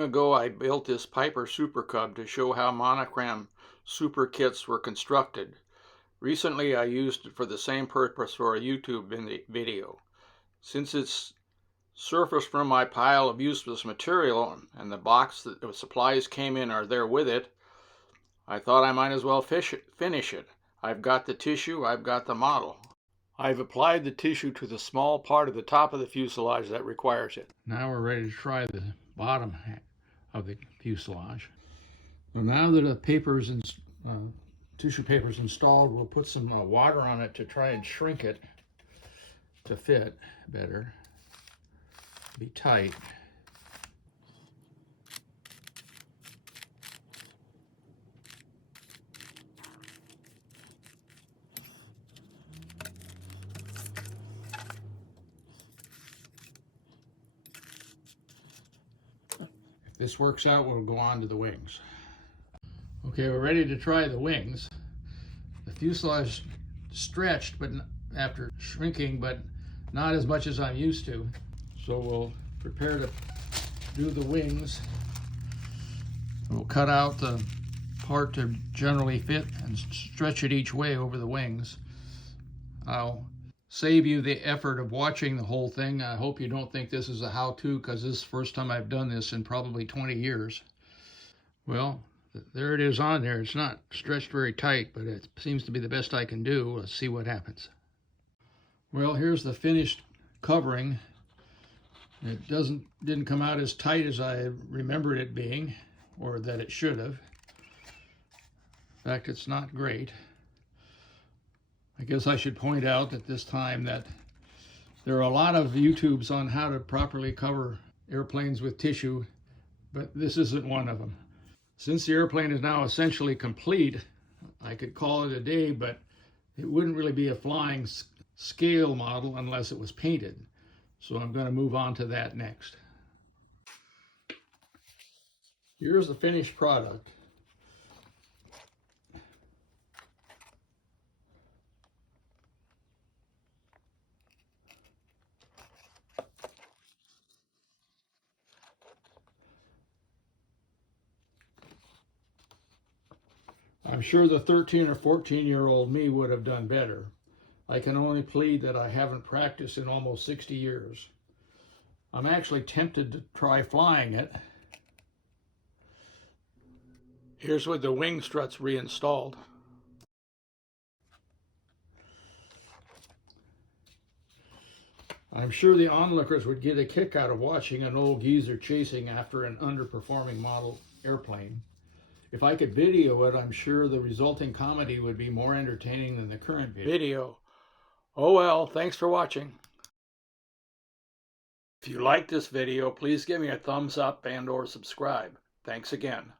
Ago I built this Piper Super Cub to show how Monogram super kits were constructed. Recently I used it for the same purpose for a YouTube video. Since it's surfaced from my pile of useless material and the box that the supplies came in are there with it, I thought I might as well finish it. I've got the tissue, I've got the model. I've applied the tissue to the small part of the top of the fuselage that requires it. Now we're ready to try the bottom of the fuselage. So now that the tissue paper is installed, we'll put some water on it to try and shrink it to fit better, be tight. If this works out, we'll go on to the wings. Okay, we're ready to try the wings. The fuselage stretched, but after shrinking, but not as much as I'm used to. So we'll prepare to do the wings. We'll cut out the part to generally fit and stretch it each way over the wings. I'll save you the effort of watching the whole thing. I hope you don't think this is a how-to, because this is the first time I've done this in probably 20 years. Well, there it is on there. It's not stretched very tight, but it seems to be the best I can do. Let's see what happens. Well, here's the finished covering. It didn't come out as tight as I remembered it being, or that it should have. In fact, it's not great. I guess I should point out at this time that there are a lot of YouTubes on how to properly cover airplanes with tissue, but this isn't one of them. Since the airplane is now essentially complete, I could call it a day, but it wouldn't really be a flying scale model unless it was painted. So I'm going to move on to that next. Here's the finished product. I'm sure the 13 or 14-year-old me would have done better. I can only plead that I haven't practiced in almost 60 years. I'm actually tempted to try flying it. Here's with the wing struts reinstalled. I'm sure the onlookers would get a kick out of watching an old geezer chasing after an underperforming model airplane. If I could video it, I'm sure the resulting comedy would be more entertaining than the current video. Oh well, thanks for watching. If you like this video, please give me a thumbs up and/or subscribe. Thanks again.